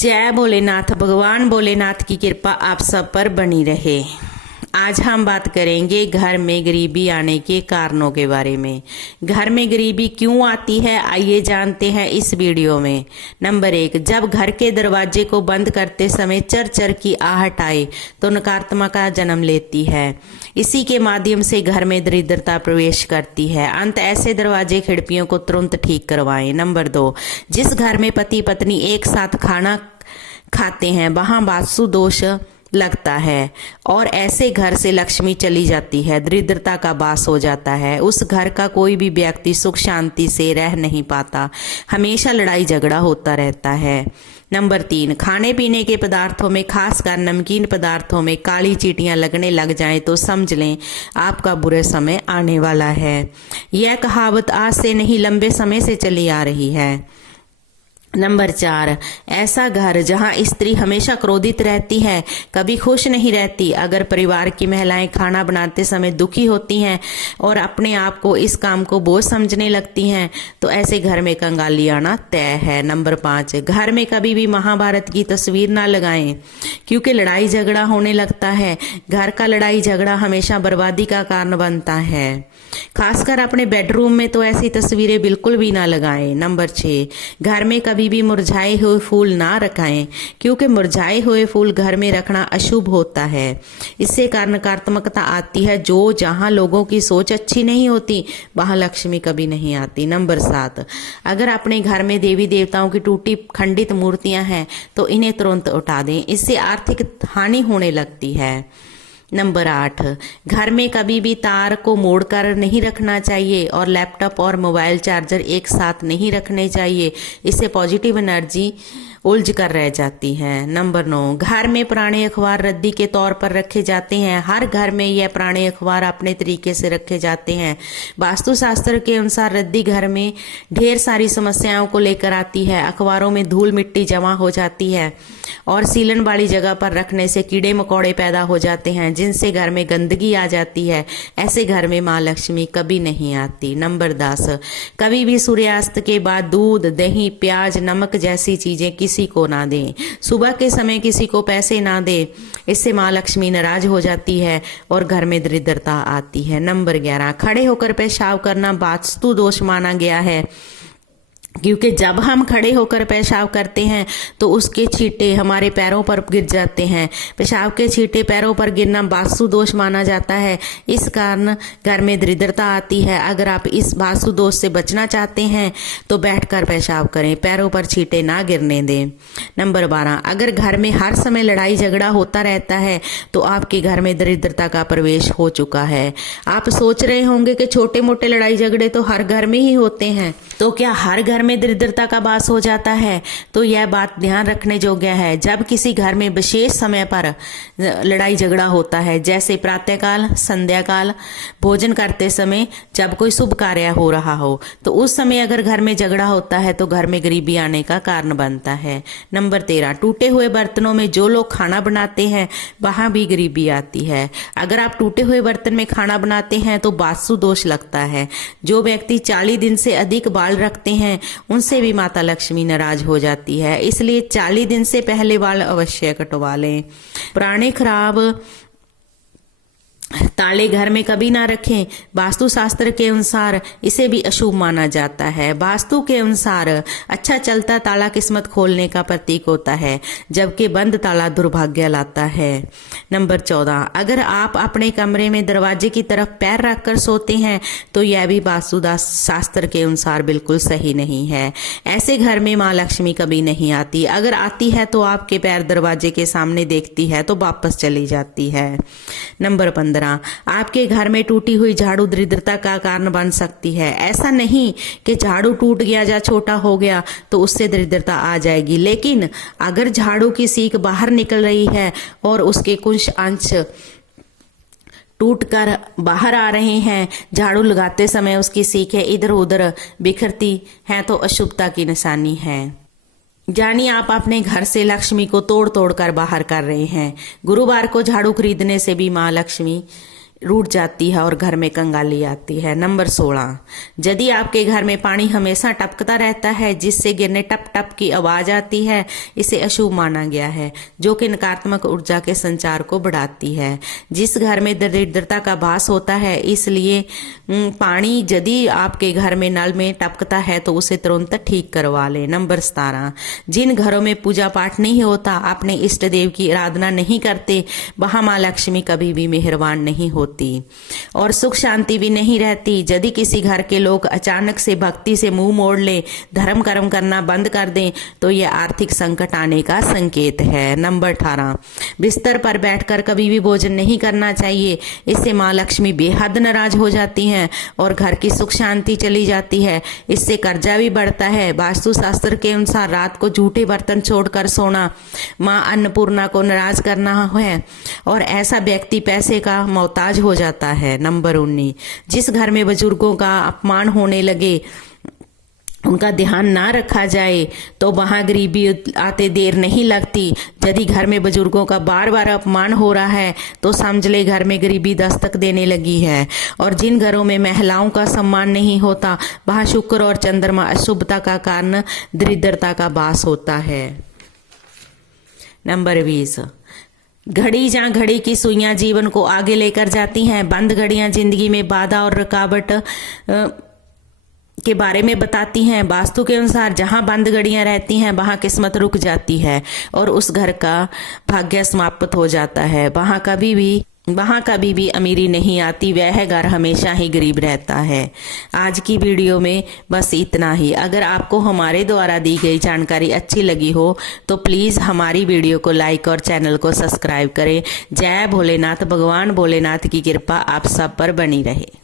जय भोलेनाथ। भगवान भोलेनाथ की कृपा आप सब पर बनी रहे। आज हम बात करेंगे घर में गरीबी आने के कारणों के बारे में। घर में गरीबी क्यों आती है, आइए जानते हैं इस वीडियो में। नंबर 1, जब घर के दरवाजे को बंद करते समय चर चर की आहट आए तो नकारात्मकता जन्म लेती है। इसी के माध्यम से घर में दरिद्रता प्रवेश करती है। अंत ऐसे दरवाजे खिड़कियों को तुरंत ठीक करवाएं। नंबर 2, जिस घर में पति पत्नी एक साथ खाना खाते हैं वहां वास्तु दोष लगता है और ऐसे घर से लक्ष्मी चली जाती है, दरिद्रता का वास हो जाता है। उस घर का कोई भी व्यक्ति सुख शांति से रह नहीं पाता, हमेशा लड़ाई झगड़ा होता रहता है। नंबर 3, खाने पीने के पदार्थों में खासकर नमकीन पदार्थों में काली चींटियां लगने लग जाएं तो समझ लें आपका बुरा समय आने वाला है। यह कहावत आज से नहीं लंबे समय से चली आ रही है। नंबर 4, ऐसा घर जहां स्त्री हमेशा क्रोधित रहती है, कभी खुश नहीं रहती। अगर परिवार की महिलाएं खाना बनाते समय दुखी होती हैं और अपने आप को इस काम को बोझ समझने लगती हैं तो ऐसे घर में कंगाली आना तय है। नंबर 5, घर में कभी भी महाभारत की तस्वीर ना लगाएं क्योंकि लड़ाई झगड़ा होने लगता है। घर का लड़ाई झगड़ा हमेशा बर्बादी का कारण बनता है। खासकर अपने बेडरूम में तो ऐसी तस्वीरें बिल्कुल भी ना लगाएं। नंबर 6, घर में कभी भी मुरझाए हुए फूल ना रखें क्योंकि मुरझाए हुए फूल घर में रखना अशुभ होता है। इससे कारण नकारात्मकता आती है। जहां लोगों की सोच अच्छी नहीं होती वहां लक्ष्मी कभी नहीं आती। नंबर 7, अगर अपने घर में देवी देवताओं की टूटी खंडित मूर्तियां हैं तो इन्हें तुरंत उठा दें, इससे आर्थिक हानि होने लगती है। नंबर 8, घर में कभी भी तार को मोड़कर नहीं रखना चाहिए और लैपटॉप और मोबाइल चार्जर एक साथ नहीं रखने चाहिए, इससे पॉजिटिव एनर्जी उलझ कर रह जाती है। नंबर 9, घर में पुराने अखबार रद्दी के तौर पर रखे जाते हैं। हर घर में यह पुराने अखबार अपने तरीके से रखे जाते हैं। वास्तुशास्त्र के अनुसार रद्दी घर में ढेर सारी समस्याओं को लेकर आती है। अखबारों में धूल मिट्टी जमा हो जाती है और सीलन वाली जगह पर रखने से कीड़े मकोड़े पैदा हो जाते हैं जिनसे घर में गंदगी आ जाती है। ऐसे घर में माँ लक्ष्मी कभी नहीं आती। नंबर 10, कभी भी सूर्यास्त के बाद दूध, दही, प्याज, नमक जैसी चीजें किसी को ना दें। सुबह के समय किसी को पैसे ना दें, इससे माँ लक्ष्मी नाराज हो जाती है और घर में दरिद्रता आती है। नंबर 11, खड़े होकर पेशाब करना वास्तु दोष माना गया है क्योंकि जब हम खड़े होकर पेशाब करते हैं तो उसके छींटे हमारे पैरों पर गिर जाते हैं। पेशाब के छींटे पैरों पर गिरना वास्तु दोष माना जाता है। इस कारण घर में दरिद्रता आती है। अगर आप इस वास्तु दोष से बचना चाहते हैं तो बैठकर पेशाब करें, पैरों पर छींटे ना गिरने दें। नंबर 12, अगर घर में हर समय लड़ाई झगड़ा होता रहता है तो आपके घर में दरिद्रता का प्रवेश हो चुका है। आप सोच रहे होंगे कि छोटे मोटे लड़ाई झगड़े तो हर घर में ही होते हैं, तो क्या हर घर में दरिद्रता का वास हो जाता है? तो यह बात ध्यान रखने योग्य है। जब किसी घर में विशेष समय पर लड़ाई झगड़ा होता है, जैसे प्रातःकाल, संध्या काल, भोजन करते समय, जब कोई शुभ कार्य हो रहा हो, तो उस समय अगर घर में झगड़ा होता है तो घर में गरीबी आने का कारण बनता है। नंबर 13, टूटे हुए बर्तनों में जो लोग खाना बनाते हैं वहां भी गरीबी आती है। अगर आप टूटे हुए बर्तन में खाना बनाते हैं तो वास्तु दोष लगता है। जो व्यक्ति 40 दिन से अधिक बाल रखते हैं उनसे भी माता लक्ष्मी नाराज हो जाती है, इसलिए 40 दिन से पहले बाल अवश्य कटवा लें। पुराने खराब ताले घर में कभी ना रखें। वास्तुशास्त्र के अनुसार इसे भी अशुभ माना जाता है। वास्तु के अनुसार अच्छा चलता ताला किस्मत खोलने का प्रतीक होता है, जबकि बंद ताला दुर्भाग्य लाता है। नंबर 14, अगर आप अपने कमरे में दरवाजे की तरफ पैर रखकर सोते हैं तो यह भी वास्तुशास्त्र के अनुसार बिल्कुल सही नहीं है। ऐसे घर में माँ लक्ष्मी कभी नहीं आती। अगर आती है तो आपके पैर दरवाजे के सामने देखती है तो वापस चली जाती है। नंबर 15, आपके घर में टूटी हुई झाड़ू दरिद्रता का कारण बन सकती है। ऐसा नहीं कि झाड़ू टूट गया या छोटा हो गया तो उससे दरिद्रता आ जाएगी, लेकिन अगर झाड़ू की सीख बाहर निकल रही है और उसके कुछ अंश टूट कर बाहर आ रहे हैं, झाड़ू लगाते समय उसकी सीखें इधर उधर बिखरती हैं तो अशुभता की निशानी है। यानी आप अपने घर से लक्ष्मी को तोड़ तोड़ कर बाहर कर रहे हैं। गुरुवार को झाड़ू खरीदने से भी माँ लक्ष्मी रूठ जाती है और घर में कंगाली आती है। नंबर 16, यदि आपके घर में पानी हमेशा टपकता रहता है जिससे गिरने टप टप की आवाज आती है, इसे अशुभ माना गया है, जो कि नकारात्मक ऊर्जा के संचार को बढ़ाती है। जिस घर में दरिद्रता का वास होता है, इसलिए पानी यदि आपके घर में नल में टपकता है तो उसे तुरंत ठीक करवा लें। नंबर 17, जिन घरों में पूजा पाठ नहीं होता, अपने इष्ट देव की आराधना नहीं करते, वहां माँ लक्ष्मी कभी भी मेहरबान नहीं होती और सुख शांति भी नहीं रहती। यदि किसी घर के लोग अचानक से भक्ति से मुंह मोड़ ले, धर्म कर्म करना बंद कर दें, तो यह आर्थिक संकट आने का संकेत है। नंबर 18, बिस्तर पर बैठकर कभी भी भोजन नहीं करना चाहिए, इससे माँ लक्ष्मी बेहद नाराज हो जाती हैं और घर की सुख शांति चली जाती है। इससे कर्जा भी बढ़ता है। वास्तु शास्त्र के अनुसार रात को झूठे बर्तन छोड़कर सोना माँ अन्नपूर्णा को नाराज करना है और ऐसा व्यक्ति पैसे का मोहताज हो जाता है। नंबर 19, जिस घर में बुजुर्गों का अपमान होने लगे, उनका ध्यान ना रखा जाए, तो वहां गरीबी आते देर नहीं लगती। यदि घर में बुजुर्गों का बार बार अपमान हो रहा है तो समझ ले घर में गरीबी दस्तक देने लगी है। और जिन घरों में महिलाओं का सम्मान नहीं होता, वहां शुक्र और चंद्रमा अशुभता का कारण दरिद्रता का वास होता है। नंबर 20, घड़ी जहाँ घड़ी की सुइयां जीवन को आगे लेकर जाती हैं, बंद घड़ियां जिंदगी में बाधा और रुकावट के बारे में बताती हैं। वास्तु के अनुसार जहां बंद घड़ियां रहती हैं, वहां किस्मत रुक जाती है और उस घर का भाग्य समाप्त हो जाता है। वहां कभी भी अमीरी नहीं आती, वह घर हमेशा ही गरीब रहता है। आज की वीडियो में बस इतना ही। अगर आपको हमारे द्वारा दी गई जानकारी अच्छी लगी हो तो प्लीज़ हमारी वीडियो को लाइक और चैनल को सब्सक्राइब करें। जय भोलेनाथ। भगवान भोलेनाथ की कृपा आप सब पर बनी रहे।